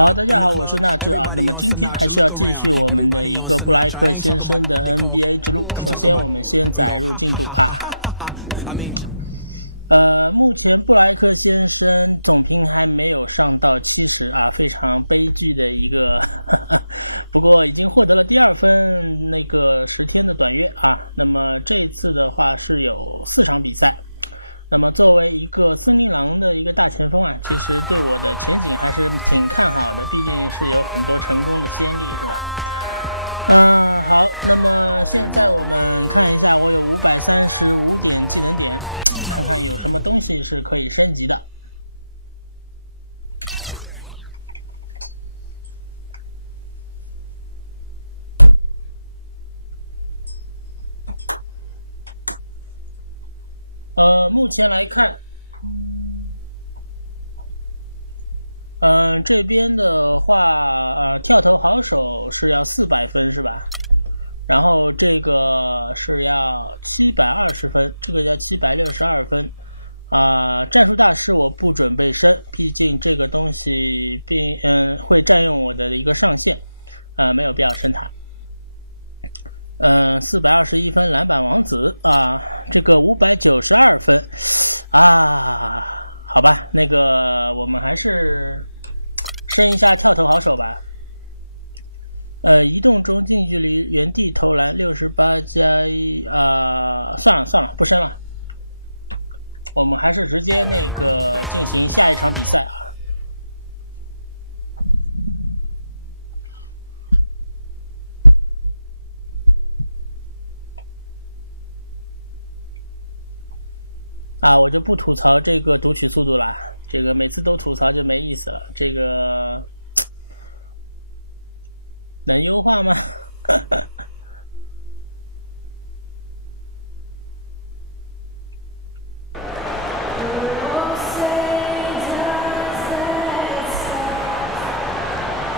out in the club. Everybody on Sinatra, look around. Everybody on Sinatra. I ain't talking about they call. I'm talking about and go ha ha ha ha ha ha. I mean.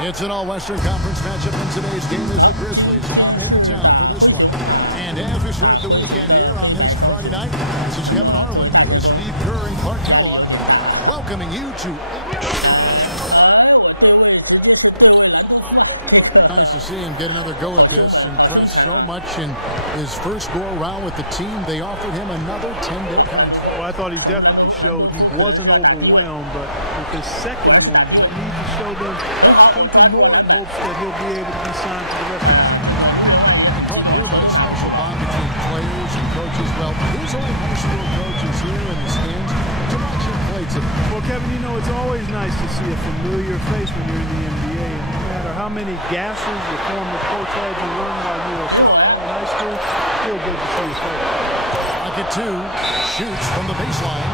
It's an all-Western Conference matchup, and today's game is the Grizzlies come into town for this one. And as we start the weekend here on this Friday night, this is Kevin Harlan with Steve Kerr and Clark Kellogg, welcoming you to... Nice to see him get another go at this. Impressed so much in his first go-around with the team. They offered him another 10-day contract. Well, I thought he definitely showed he wasn't overwhelmed, but with his second one, he'll need to show them something more in hopes that he'll be able to be signed for the rest of the season. We talked here about a special bond between players and coaches. Well, his old high school coach is here in the stands to watch him play today. Well, Kevin, you know, it's always nice to see a familiar face when you're in the NBA. And no matter how many gasses your former coach had you run while you were a sophomore in high school, still good to see his face. Pocket two, shoots from the baseline.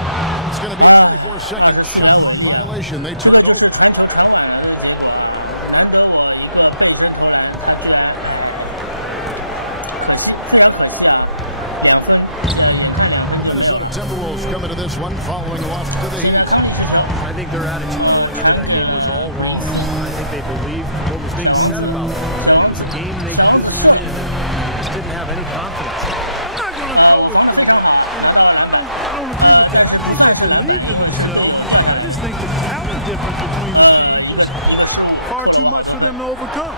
It's going to be a 24-second shot clock violation. They turn it over. Timberwolves coming to this one following a loss to the Heat. I think their attitude going into that game was all wrong. I think they believed what was being said about them, that it was a game they couldn't win, and they just didn't have any confidence. I'm not going to go with you on that, Steve. I don't agree with that. I think they believed in themselves. I just think the talent difference between the teams was far too much for them to overcome.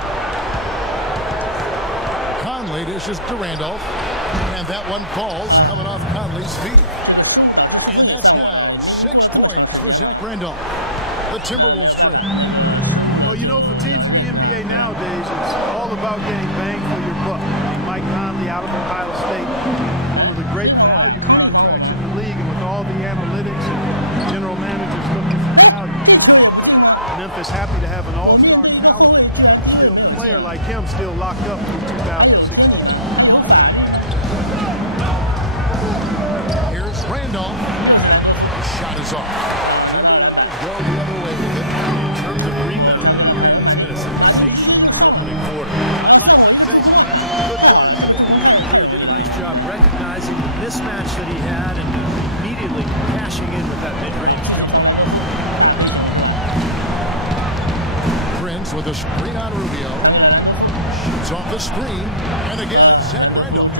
Conley dishes to Randolph, and that one falls coming off Conley's feet. And that's now 6 points for Zach Randolph. The Timberwolves trade. Well, you know, for teams in the NBA nowadays, it's all about getting bang for your buck. I mean, Mike Conley out of Ohio State, one of the great value contracts in the league, and with all the analytics and general managers looking for value. Memphis happy to have an all-star caliber player like him still locked up through 2016. Here's Randolph. The shot is off. Timberwolves go the other way with it. In terms of rebounding, it's been a sensational opening quarter. I like sensation. That's a good word for it. He really did a nice job recognizing the mismatch that he had and immediately cashing in with that mid-range jumper. Prince with a screen on Rubio. Shoots off the screen. And again, it's Zach Randolph.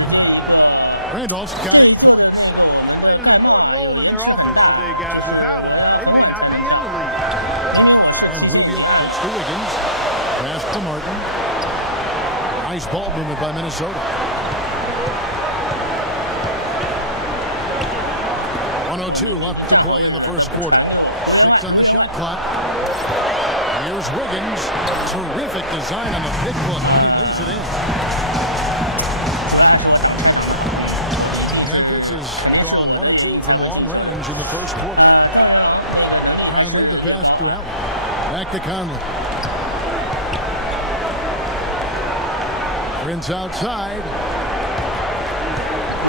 Randolph's got 8 points. He's played an important role in their offense today, guys. Without him, they may not be in the league. And Rubio picks kicks to Wiggins. Pass to Martin. Nice ball movement by Minnesota. 1:02 left to play in the first quarter. 6 on the shot clock. Here's Wiggins. Terrific design on the pick look. He lays it in. Memphis has gone 1 of 2 from long range in the first quarter. Conley, the pass to Allen. Back to Conley. Prince outside.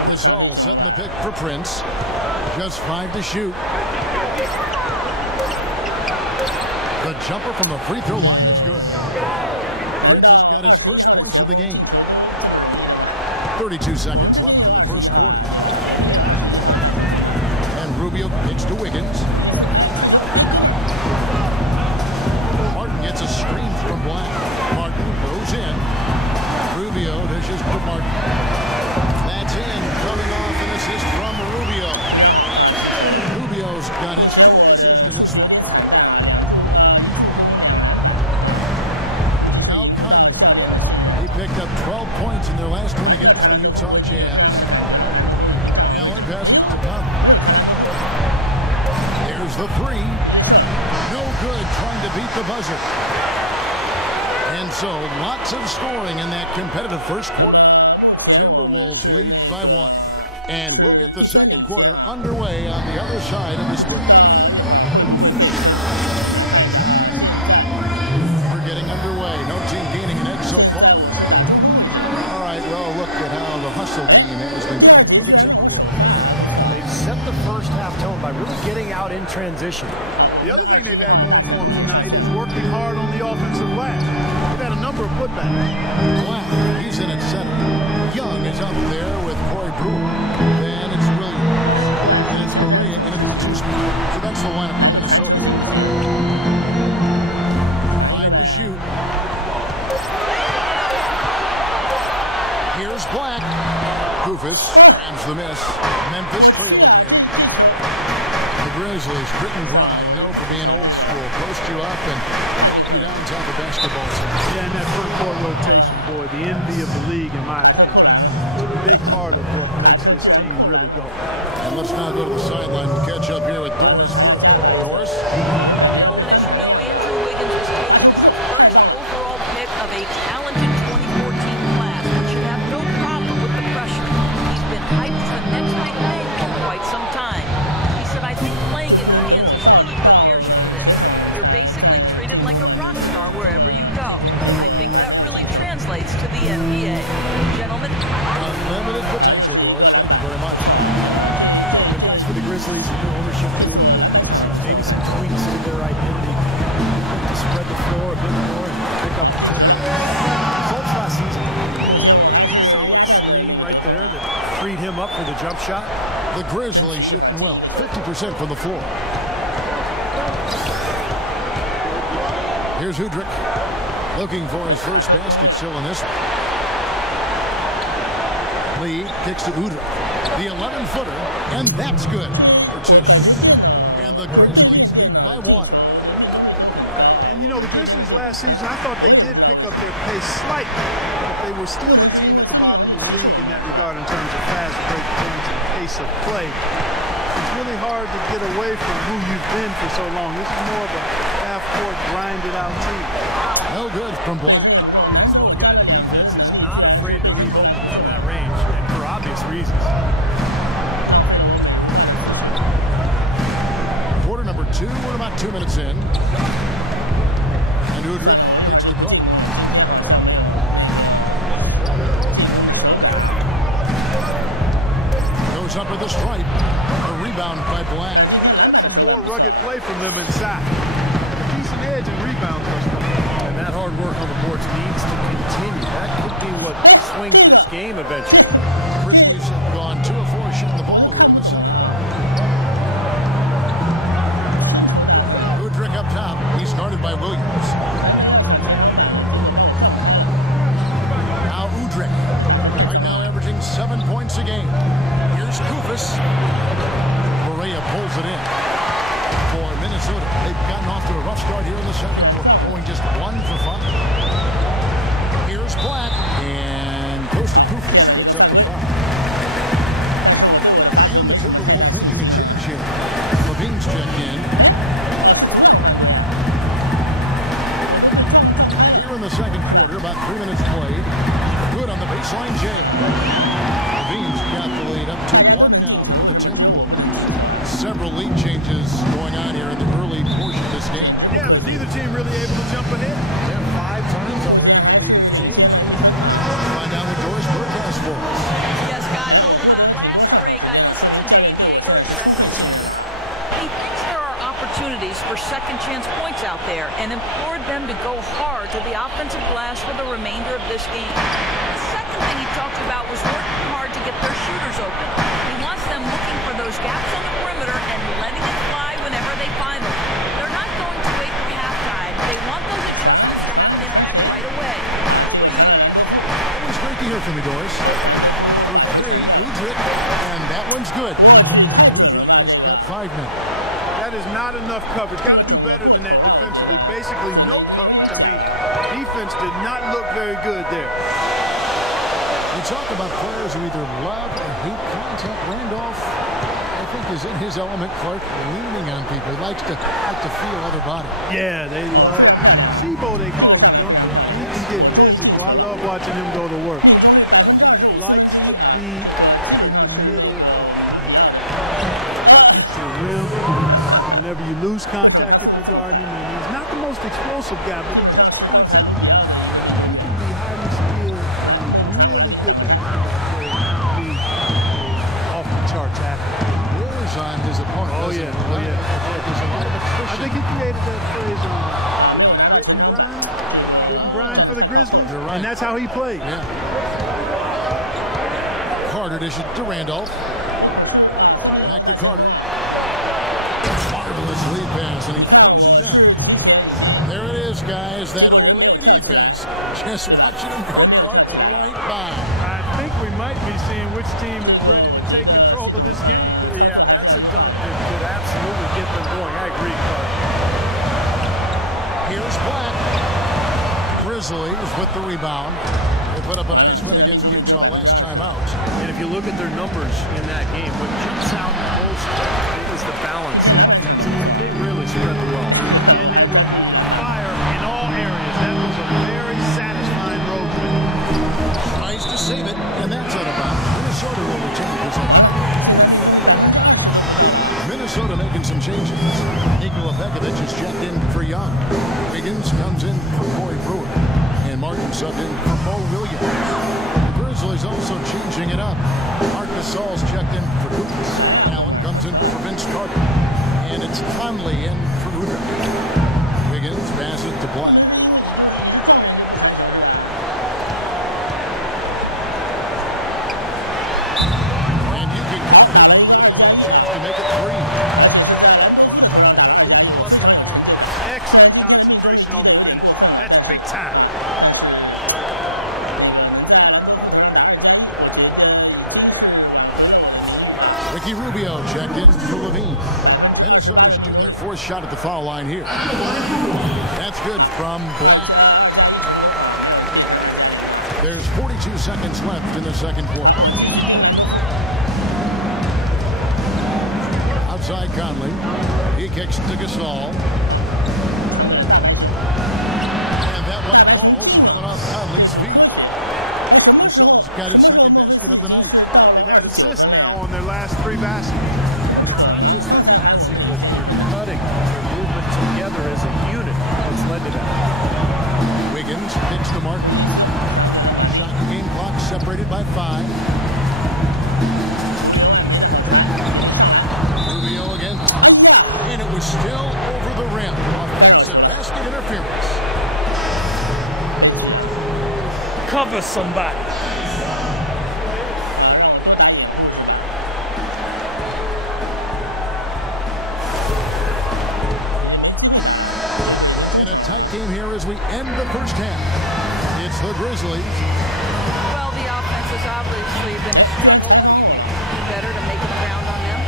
Gasol setting the pick for Prince. Just 5 to shoot. The jumper from the free throw line is good. Prince has got his first points of the game. 32 seconds left in the first quarter. And Rubio kicks to Wiggins. Martin gets a screen from Black. Martin goes in. Rubio dishes to Martin. That's in. Coming off an assist from Rubio. Rubio's got his 4th assist in this one. Now Conley. He picked up 12 points in their last win against the Utah Jazz. Allen passes to Conley. There's the 3. No good, trying to beat the buzzer. And so, lots of scoring in that competitive first quarter. Timberwolves lead by 1. And we'll get the second quarter underway on the other side of this break. We're getting underway. No team gaining an edge so far. All right, well, look at how the hustle game has been going for the Timberwolves. They've set the first half tone by really getting out in transition. The other thing they've had going for them tonight is working hard on the offensive glass. They've had a number of putbacks. Black, he's in at center. Young is up there with Corey Brewer. And it's Williams. And it's Correa in at the 2 spot. So that's the lineup for Minnesota. 5 to shoot. Here's Black. Kufis grabs the miss. Memphis trailing here. The Grizzlies, grit and grind, known for being old school. Post you up and knock you down top of basketball. Yeah, and that front court rotation, boy, the envy of the league, in my opinion. It's a big part of what makes this team really go. And let's now go to the sideline and catch up here with Doris Burke. Doris? Gentlemen, as you know, Andrew Wiggins was taken as the first overall pick of a talented 2014 class, but should have no problem with the pressure. He's been hyped as the next big thing for quite some time. He said, I think playing in Kansas really prepares you for this. You're basically treated like a rock star wherever you go. I think that really translates to the NBA. Gentlemen, Unlimited potential, Doris. Thank you very much. The guys for the Grizzlies, new ownership group, maybe some tweaks to their identity. To spread the floor a bit more and pick up the tempo. Results last season. Solid screen right there that freed him up for the jump shot. The Grizzlies shooting well. 50% from the floor. Here's Udrich. Looking for his first basket still in this one. Lee kicks to Udrich. The 11-footer, and that's good for 2. And the Grizzlies lead by 1. And, you know, the Grizzlies last season, I thought they did pick up their pace slightly, but they were still a team at the bottom of the league in that regard in terms of fast break points and pace of play. It's really hard to get away from who you've been for so long. This is more of a half-court, grinded-out team. No good from Black. He's one guy the defense is not afraid to leave open from that range, and for obvious reasons. Quarter number 2. We're about 2 minutes in. And Udrich kicks to Carter. Goes up with a stripe. A rebound by Black. That's some more rugged play from them inside. A decent edge and rebound. And that hard work on the boards needs to continue. That could be what swings this game eventually. Grizzlies have gone 2 of 4 shooting the ball here in the second. Udrich up top. He's guarded by Williams. Now Udrich. Right now averaging 7 points a game. Here's Kufis. Correa pulls it in. For Minnesota, they've gotten off to a rough start here in the second quarter, going just 3 minutes played. Good on the baseline, Jay. Levine's got the lead up to 1 now for the Timberwolves. Several lead changes going on here in the early portion of this game. Yeah, but neither team really able to jump ahead. Yeah, 5 times already the lead has changed. Find out what Doris Burke has for us. Yes, guys, over that last break, I listened to Dave Yeager address the team. He thinks there are opportunities for second-chance points out there and implored them to go hard to the offensive glass for the remainder of this game. The second thing he talked about was working hard to get their shooters open. He wants them looking for those gaps on the perimeter and letting it fly whenever they find them. They're not going to wait for halftime. They want those adjustments to have an impact right away. Over to you, Kevin. Always great to hear from you, Doris. For 3, Udrich, and that one's good. Udrich has got 5 now. That is not enough coverage. Got to do better than that defensively. Basically no coverage. I mean, defense did not look very good there. We talk about players who either love or hate contact. Randolph, I think, is in his element. Clark leaning on people. He likes to feel other body. Yeah, they love SIBO, they call him, don't they? He can get busy, but I love watching him go to work. He likes to be in the middle of contact. Get to the rim. Whenever you lose contact if you're guarding him, and he's not the most explosive guy, but it just points out he can be highly skilled and really good basketball player. Be off the charts athlete. Wears on his opponent. Oh, yeah. Oh, yeah. There's a lot of attrition. I think he created that phrase on grit and grind. Grit and grind for the Grizzlies. You're right. And that's how he played. Yeah. Carter dishes to Randolph. Back to Carter. Marvelous lead pass, and he throws it down. There it is, guys. That Olay defense. Just watching him go, Clark, right by. I think we might be seeing which team is ready to take control of this game. Yeah, that's a dunk that could absolutely get them going. I agree, Clark. Here's Black. Grizzlies with the rebound. They put up a nice win against Utah last time out. And if you look at their numbers in that game, what jumps out most is the balance offensively. They really spread the ball. And they were on fire in all areas. That was a very satisfying road win. Tries to save it, and that's out of bounds. Minnesota will retain possession. Minnesota making some changes. Nikola Pekovic is checked in for Young. Wiggins comes in for Corey Brewer. And Martin subbed in for Mo Williams. The Grizzlies also changing it up. Marc Gasol's checked in for Lucas. Allen comes in for Vince Carter. And it's Conley in for Udrich. Wiggins passes to Black. And you can count him on a chance to make it 3. Plus the arm. Excellent concentration on the finish. That's big time. Ricky Rubio checked in for Levine. Minnesota shooting their 4th shot at the foul line here. That's good from Black. There's 42 seconds left in the second quarter. Outside Conley. He kicks to Gasol. And that one falls coming off Conley's feet. Gasol's got his 2nd basket of the night. They've had assists now on their last 3 baskets. And it's not just their passing, but their cutting, their movement together as a unit that's led to that. Wiggins kicks to Martin. Shot game clock separated by 5. Rubio again. And it was still over the rim. Offensive basket interference. Cover somebody. In a tight game here as we end the first half. It's the Grizzlies. Well, the offense has obviously been a struggle. What do you think you can do better to make it around on them?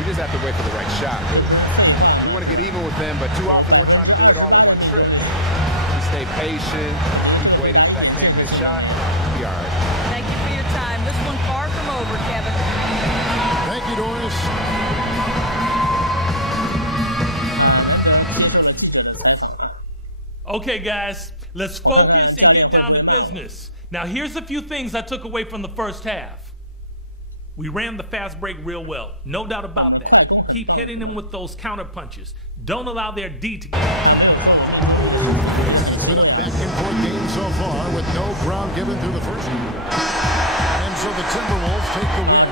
We just have to wait for the right shot, really. We want to get even with them, but too often we're trying to do it all in one trip. We stay patient, keep waiting for that can't miss shot, we'll be all right. Thank you for your time. This one far from over, Kevin. Thank you, Doris. Okay, guys, let's focus and get down to business. Now, here's a few things I took away from the first half. We ran the fast break real well, no doubt about that. Keep hitting them with those counter punches. Don't allow their D to get. It's been a back-and-forth game so far with no ground given through the first game. And so the Timberwolves take the win.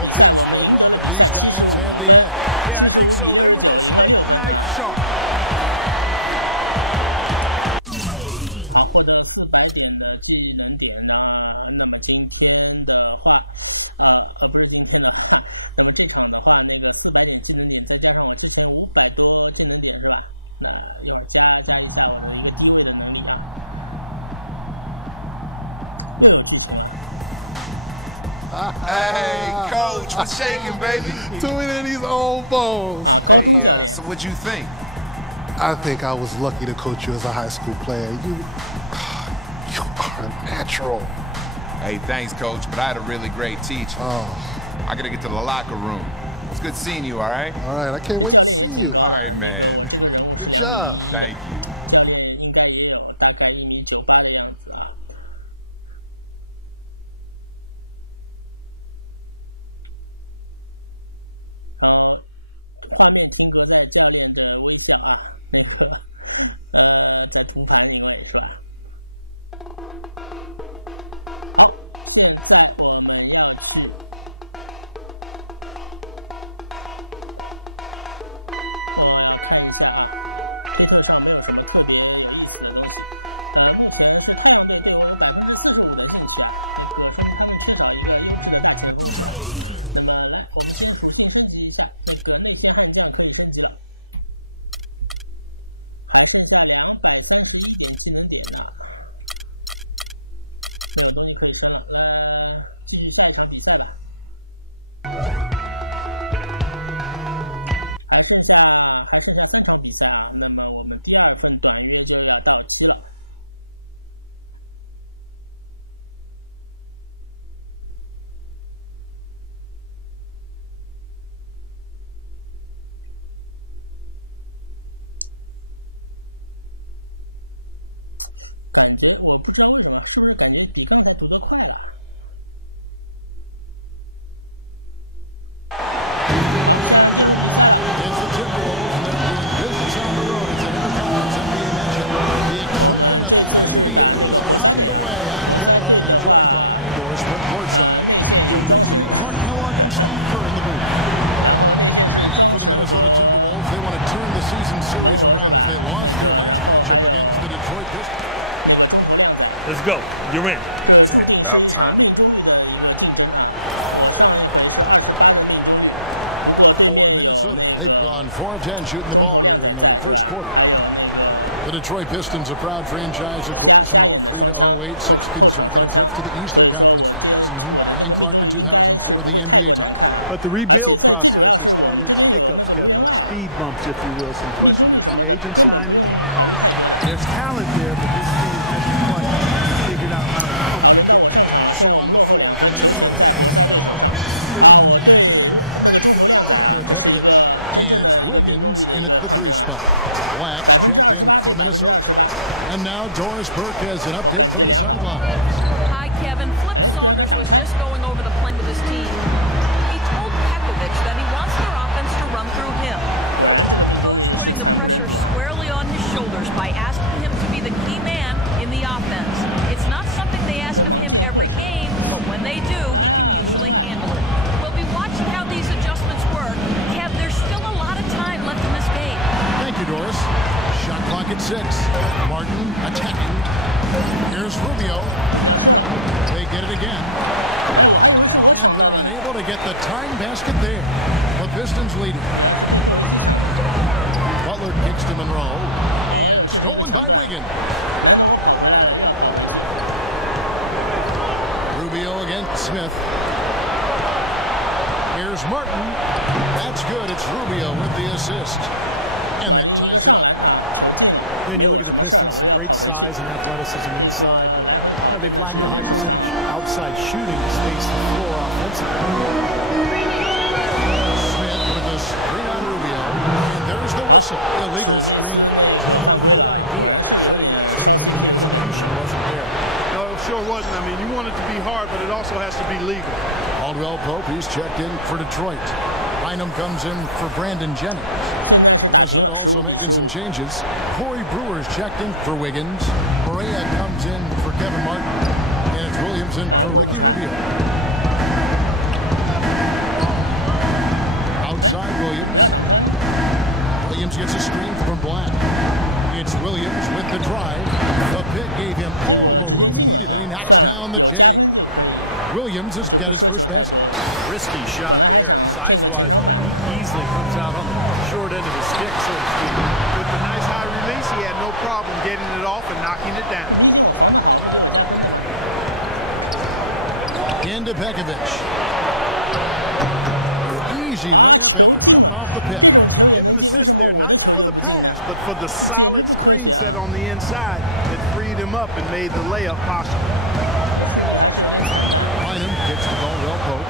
Both teams played well, but these guys had the edge. Yeah, I think so. They were just steak knife sharp. Hey, Coach, what's shaking, baby? Too many of these old bones. Hey, so what'd you think? I think I was lucky to coach you as a high school player. You are a natural. Hey, thanks, Coach, but I had a really great teacher. Oh. I gotta get to the locker room. It's good seeing you, all right? All right, I can't wait to see you. All right, man. Good job. Thank you. Let's go. You're in. Damn, about time. For Minnesota, they've gone 4 of 10 shooting the ball here in the first quarter. The Detroit Pistons, a proud franchise, of course, from 03 to 08, 6 consecutive trips to the Eastern Conference Finals. And Clark in 2004, the NBA title. But the rebuild process has had its hiccups, Kevin, its speed bumps, if you will, some questionable free agent signing. There's talent there, but this team hasn't quite figured out how to come together. So on the floor for Minnesota. And it's Wiggins in at the 3 spot. Wax checked in for Minnesota. And now Doris Burke has an update from the sidelines. Hi, Kevin. Flip Saunders was just going over the plan with his team. He told Pekovic that he wants their offense to run through him. Coach putting the pressure squarely on his shoulders by asking him to be the key man in the offense. It's not something they ask of him every game, but when they do, he can usually handle it. We'll be watching how these adjustments work. Kev, there's still a lot of time left in this game. Thank you, Doris. Shot clock at 6. Martin attacking. Here's Rubio. They get it again. And they're unable to get the tying basket there. The Pistons leading. Butler kicks to Monroe. And stolen by Wiggins. Rubio against Smith. Here's Martin. That's good. It's Rubio with the assist. And that ties it up. Then you look at the Pistons, some great size and athleticism inside, but they've lacked a high percentage outside shooting to space the floor offensively. Smith with a screen on Rubio. And there's the whistle. Illegal screen. Good idea. wasn't. I mean, you want it to be hard, but it also has to be legal. Caldwell Pope, he's checked in for Detroit. Bynum comes in for Brandon Jennings. Minnesota also making some changes. Corey Brewer's checked in for Wiggins. Correa comes in for Kevin Martin. And it's Williams in for Ricky Rubio. Outside Williams. Williams gets a screen from Black. It's Williams with the drive. The pick gave him all the room he needed, and he knocks down the J. Williams has got his first basket. Risky shot there. Size-wise, he easily comes out on the short end of the stick, so to speak. With the nice high release, he had no problem getting it off and knocking it down. Into Pekovic. Easy layup after coming off the pick. Give an assist there, not for the pass, but for the solid screen set on the inside that freed him up and made the layup possible. Bynum gets the Caldwell Pope.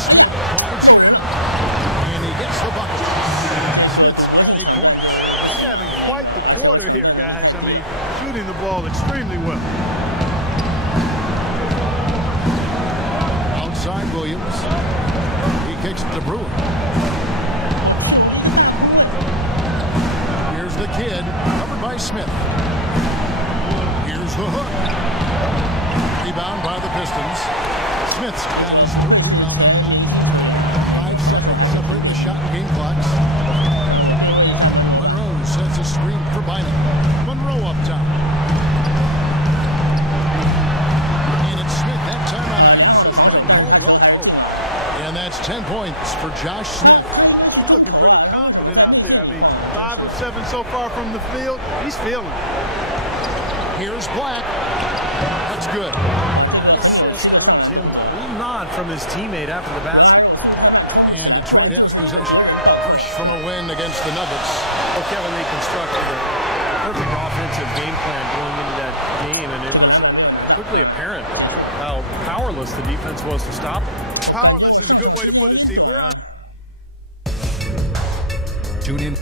Smith drives in, and he gets the bucket. Smith's got 8 points. He's having quite the quarter here, guys. I mean, shooting the ball extremely well. Outside Williams. He kicks it to Brewer. Here's the kid, covered by Smith. Here's the hook. Rebound by the Pistons. Smith's got his 3rd rebound on the night. 5 seconds separating the shot and game clocks. Monroe sets a screen for Bynum. Monroe up top. And it's Smith that time on the assist by Caldwell Pope. And that's 10 points for Josh Smith. He's looking pretty confident out there. I mean, 5 of 7 so far from the field. He's feeling it. Here's Black. That's good. That assist earned him a little nod from his teammate after the basket. And Detroit has possession. Fresh from a win against the Nuggets. Well, Kevin, they constructed a perfect offensive game plan going into that game, and it was quickly apparent how powerless the defense was to stop them. Powerless is a good way to put it, Steve. We're on. Tune in.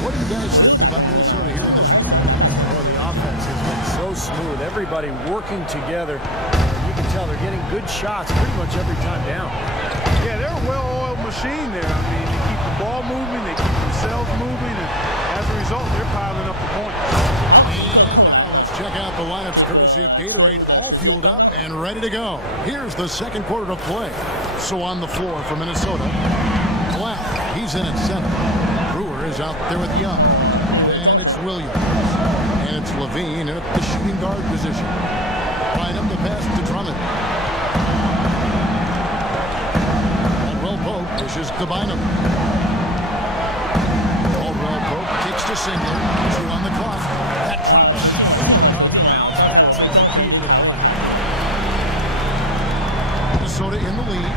What do you guys think about Minnesota here in this one? Well, the offense has been so smooth. Everybody working together. You can tell they're getting good shots pretty much every time down. Yeah, they're a well-oiled machine there. I mean, they keep the ball moving, they keep themselves moving, and as a result, they're piling up the points. And now let's check out the lineups courtesy of Gatorade, all fueled up and ready to go. Here's the second quarter of play. So on the floor for Minnesota, Black, he's in at center. Brewer is out there with Young. Then it's Williams. And it's Levine in at the shooting guard position. Line up the pass to Drummond. Caldwell Pope pushes to Bynum. Caldwell Pope kicks to Singler. 2 on the clock. That drops. The bounce pass was the key to the play. Minnesota in the lead.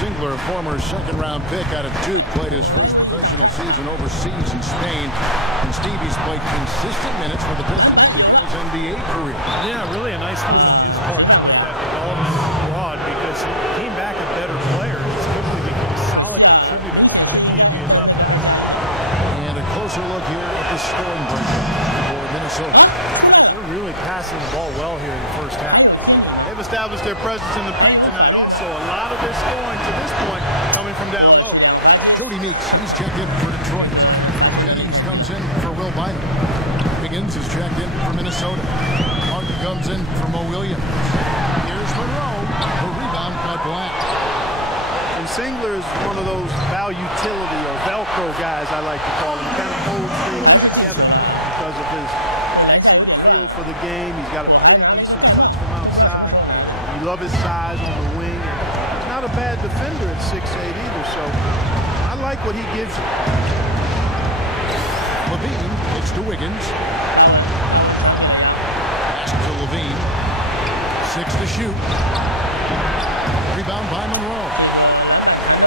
Singler, a former second-round pick out of Duke, played his first professional season overseas in Spain. And Stevie's played consistent minutes for the Pistons to begin his NBA career. Yeah, really a nice move on his part to get that development abroad because he came back a better player. He's quickly become a solid contributor at the NBA level. And a closer look here at the scoring break for Minnesota. Guys, they're really passing the ball well here in the first half. They've established their presence in the paint tonight. Also, a lot of their scoring to this point coming from down low. Jody Meeks, he's checked in for Detroit. Jennings comes in for Will Bynum. Higgins is checked in for Minnesota. Martin comes in for Mo Williams. Here's Monroe. The rebound by Black. And Singler is one of those utility or Velcro guys, I like to call him. He kind of holds things together because of his excellent feel for the game. He's got a pretty decent touch from outside. You love his size on the wing. He's not a bad defender at 6'8" either, so I like what he gives you. Levine kicks to Wiggins. Pass to Levine. 6 to shoot. Rebound by Monroe.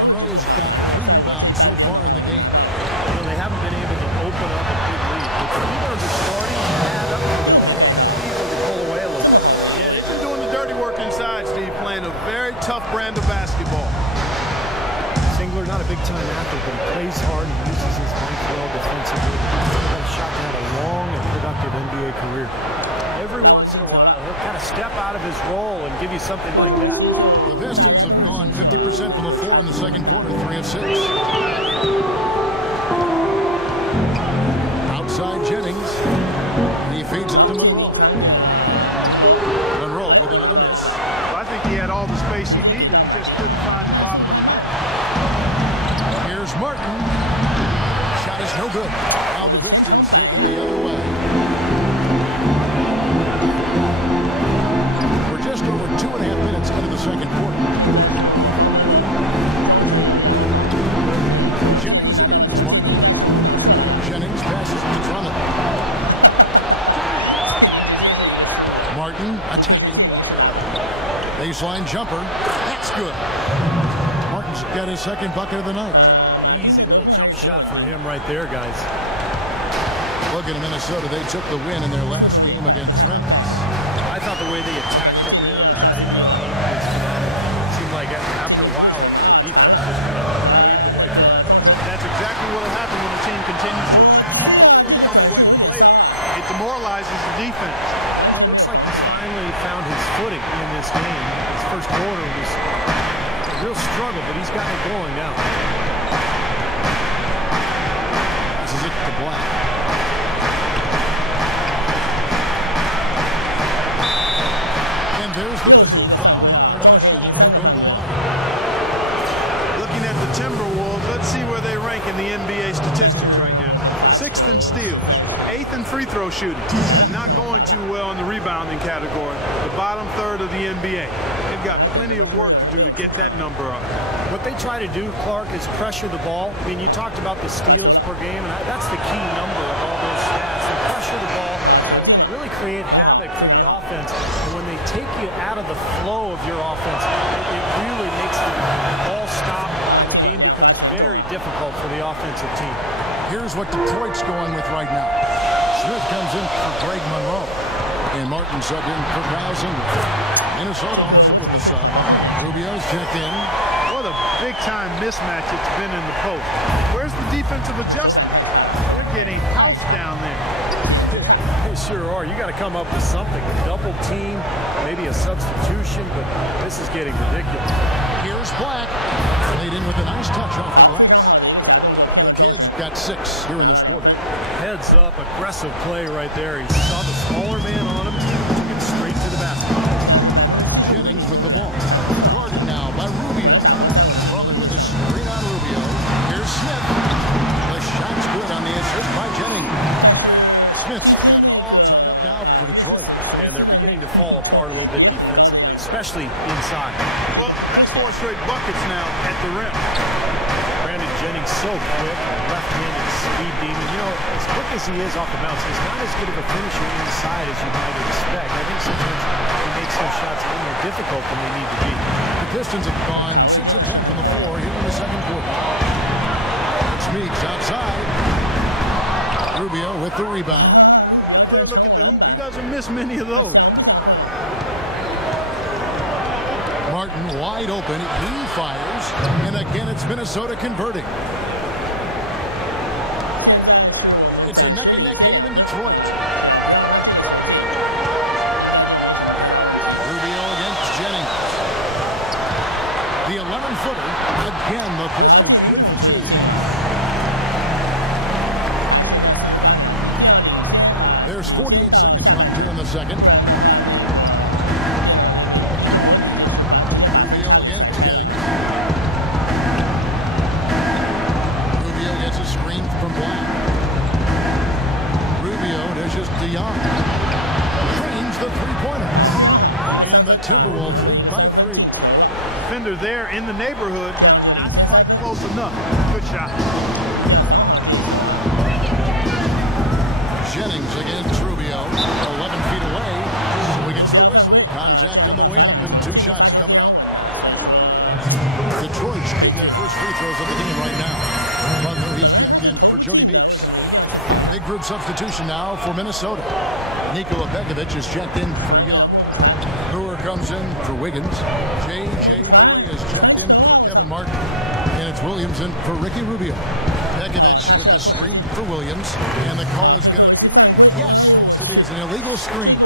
Monroe's got 3 rebounds so far in the game. Well, they haven't been able to open up a big lead. But either the starting to add up to pull away a little bit. Yeah, they've been doing the dirty work inside, Steve, playing a very tough brand of basketball. once in a while, he'll kind of step out of his role and give you something like that. The Pistons have gone 50% from the floor in the second quarter, 3 of 6. Outside Jennings. And he feeds it to Monroe. Monroe with another miss. Well, I think he had all the space he needed. He just couldn't find the bottom of the net. Here's Martin. Shot is no good. Now the Pistons taking the other way. We're just over 2.5 minutes into the second quarter. Jennings against Martin. Jennings passes to Drummond. Martin attacking. Baseline jumper. That's good. Martin's got his second bucket of the night. Easy little jump shot for him right there, guys. Look at Minnesota. They took the win in their last game against Memphis. I thought the way they attacked the rim and got into the paint was phenomenal. It seemed like after a while, the defense just kind of waved the white flag. That's exactly what will happen when the team continues to come away with layup. It demoralizes the defense. Well, it looks like he's finally found his footing in this game. His first quarter was a real struggle, but he's got it going now. This is it to Black. And there's the whistle. Fouled hard on the shot. He'll go to the line. Looking at the Timberwolves, let's see where they rank in the NBA statistics right now. 6th in steals, 8th in free throw shooting, and not going too well in the rebounding category, the bottom third of the NBA. They've got plenty of work to do to get that number up. What they try to do, Clark, is pressure the ball. I mean, you talked about the steals per game, and that's the key number of all those stats. They pressure the ball. They really create havoc for the offense. And when they take you out of the flow of your offense, it really makes the ball stop, and the game becomes very difficult for the offensive team. Here's what Detroit's going with right now. Smith comes in for Greg Monroe. And Martin subbed in for Rousing. Minnesota also with the sub. Rubio's checked in. What a big-time mismatch it's been in the post. Where's the defensive adjustment? They're getting housed down there. They sure are. You got to come up with something. A double team, maybe a substitution, but this is getting ridiculous. Here's Black. Laid in with a nice touch off the glass. The Kids got 6 here in this quarter. Heads up, aggressive play right there. He saw the smaller man on him, took it straight to the basket. Jennings with the ball. Guarded now by Rubio. Drummond with a screen on Rubio. Here's Smith. The shot's good on the assist by Jennings. Smith's got it all tied up now for Detroit. And they're beginning to fall apart a little bit defensively, especially inside. Well, that's 4 straight buckets now at the rim. Brandon Jennings so quick, left-handed speed demon. You know, as quick as he is off the bounce, he's not as good of a finisher inside as you might expect. I think sometimes he makes those shots a little more difficult than they need to be. The Pistons have gone 6 of 10 from the floor here in the second quarter. It's Meeks outside. Rubio with the rebound. A clear look at the hoop. He doesn't miss many of those. Martin wide open. He fires. And again, it's Minnesota converting. It's a neck-and-neck game in Detroit. Rubio against Jennings. The 11-footer. Again, the Pistons good for 2. There's 48 seconds left here in the second. Rubio against Jennings. Rubio gets a screen from Black. Rubio dishes to Young. Drains the three-pointers. And the Timberwolves lead by 3. Defender there in the neighborhood, but not quite close enough. Good shot. Jennings against Rubio, 11 feet away, so he gets the whistle. Contact on the way up, and 2 shots coming up. Detroit's getting their first free throws of the game right now. Butler, he's checked in for Jody Meeks. Big group substitution now for Minnesota. Nikola Begovic is checked in for Young. Brewer comes in for Wiggins. J.J. Barea is checked in for Kevin Martin. And it's Williams in for Ricky Rubio. Begovic with the screen for Williams. And the call is going to be, yes, it is, an illegal screen.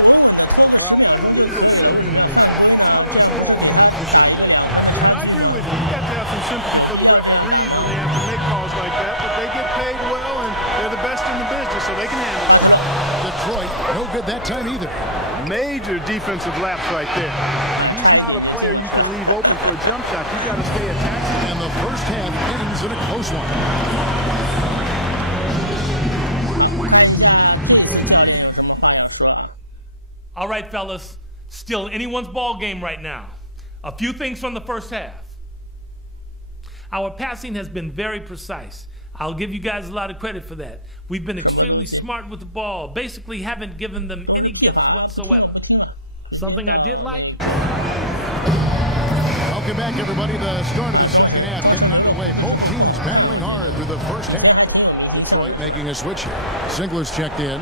Well, an illegal screen is the toughest call for an official to make. And I agree with you. You got to have some sympathy for the referees when they have to make calls like that, but they get paid well, and they're the best in the business, so they can handle it. Detroit, no good that time either. Major defensive lapse right there. And he's not a player you can leave open for a jump shot. You got to stay attacking. And the first half ends in a close one. All right, fellas, still anyone's ball game right now. A few things from the first half. Our passing has been very precise. I'll give you guys a lot of credit for that. We've been extremely smart with the ball, basically haven't given them any gifts whatsoever. Something I did like? Welcome back, everybody. The start of the second half getting underway. Both teams battling hard through the first half. Detroit making a switch here. Singler's checked in.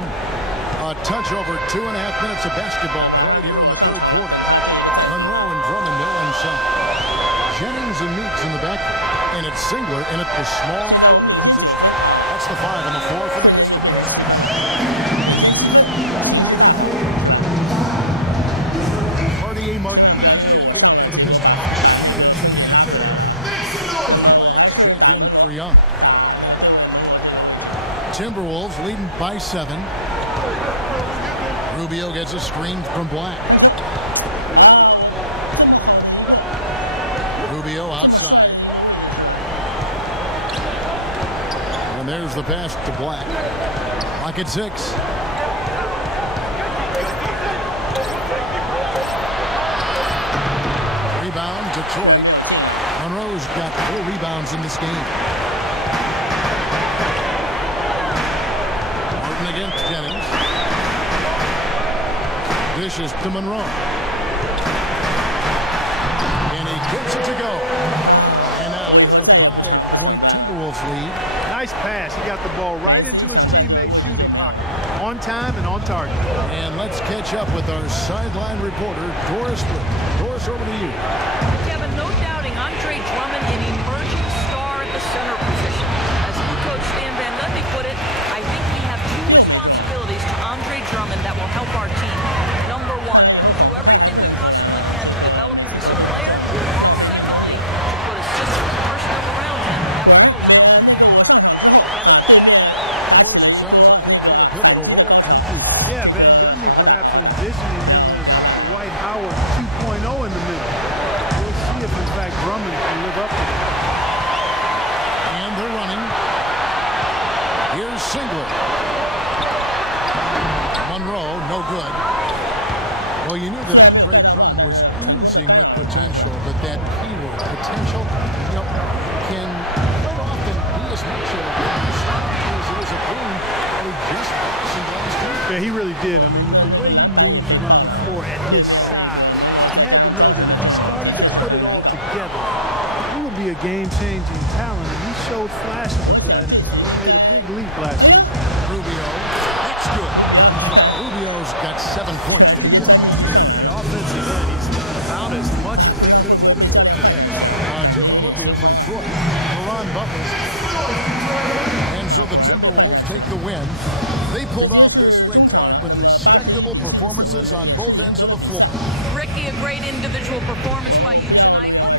A touch over 2.5 minutes of basketball played here in the third quarter. Monroe and Drummond there inside. Jennings and Meeks in the backcourt. And it's Singler in at the small forward position. That's the 5 on the floor for the Pistons. Cartier Martin has checked in for the Pistons. Blacks checked in for Young. Timberwolves leading by 7. Rubio gets a screen from Black. Rubio outside. And there's the pass to Black. Black at 6. Rebound, Detroit. Monroe's got 4 rebounds in this game. Martin against Jennings. Dishes to Monroe. And he gets it to go. And now just a 5-point Timberwolves lead. Nice pass. He got the ball right into his teammate's shooting pocket. On time and on target. And let's catch up with our sideline reporter, Doris Wood. Doris, over to you. Kevin, no doubting Andre Drummond, an emerging star at the center position. As new coach Stan Van Gundy put it, I think we have 2 responsibilities to Andre Drummond that will help our team. Number 1, do everything we possibly can to develop him as a player. And secondly, to put a system and personnel around him that will allow him to thrive. Kevin? Doris, it sounds like he'll play a pivotal role. Thank you. Yeah, Van Gundy perhaps envisioning him as Dwight Howard 2.0 in the middle. We'll see if, in fact, Drummond can live up to that. And they're running. Here's Singler. Monroe, no good. Well, you knew that Andre Drummond was oozing with potential, but that keyword, potential, can quite often be as much a star as it is a boom. And he just passed last year. Yeah, he really did. I mean, with the way he moves around the floor at his size, you had to know that if he started to put it all together, he would be a game-changing talent. And he showed flashes of that and made a big leap last season. Rubio, that's good. Rubio's got 7 points for the quarter. The offensive end, he's done about as much as they could have hoped for today. A different look here for Detroit. Ron Buffalo. And so the Timberwolves take the win. They pulled off this win, Clark, with respectable performances on both ends of the floor. Ricky, a great individual performance by you tonight. What?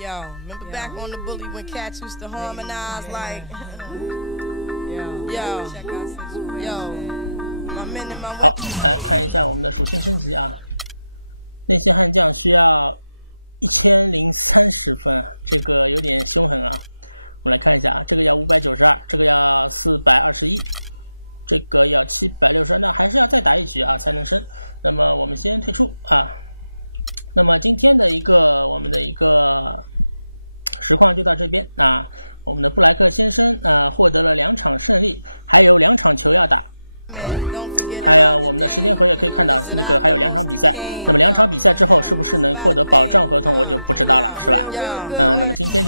Yo, remember back on the bully when cats used to harmonize like, yo, my men and my women. Dean. Is it out the most the king? Yo, it's about a thing. Yo, feel real good with